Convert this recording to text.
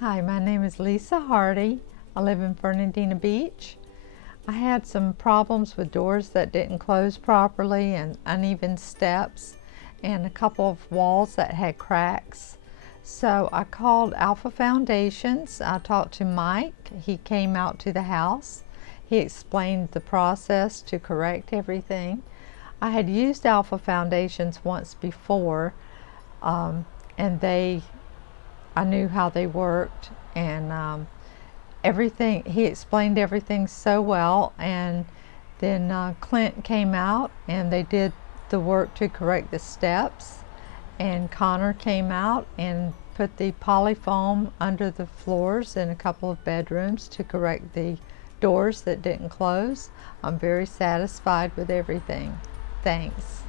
Hi, my name is Lisa Hardy. I live in Fernandina Beach. I had some problems with doors that didn't close properly and uneven steps and a couple of walls that had cracks. So I called Alpha Foundations. I talked to Mike. He came out to the house. He explained the process to correct everything. I had used Alpha Foundations once before, and I knew how they worked, and everything, he explained everything so well. And then Clint came out and they did the work to correct the steps, and Connor came out and put the polyfoam under the floors in a couple of bedrooms to correct the doors that didn't close. I'm very satisfied with everything. Thanks.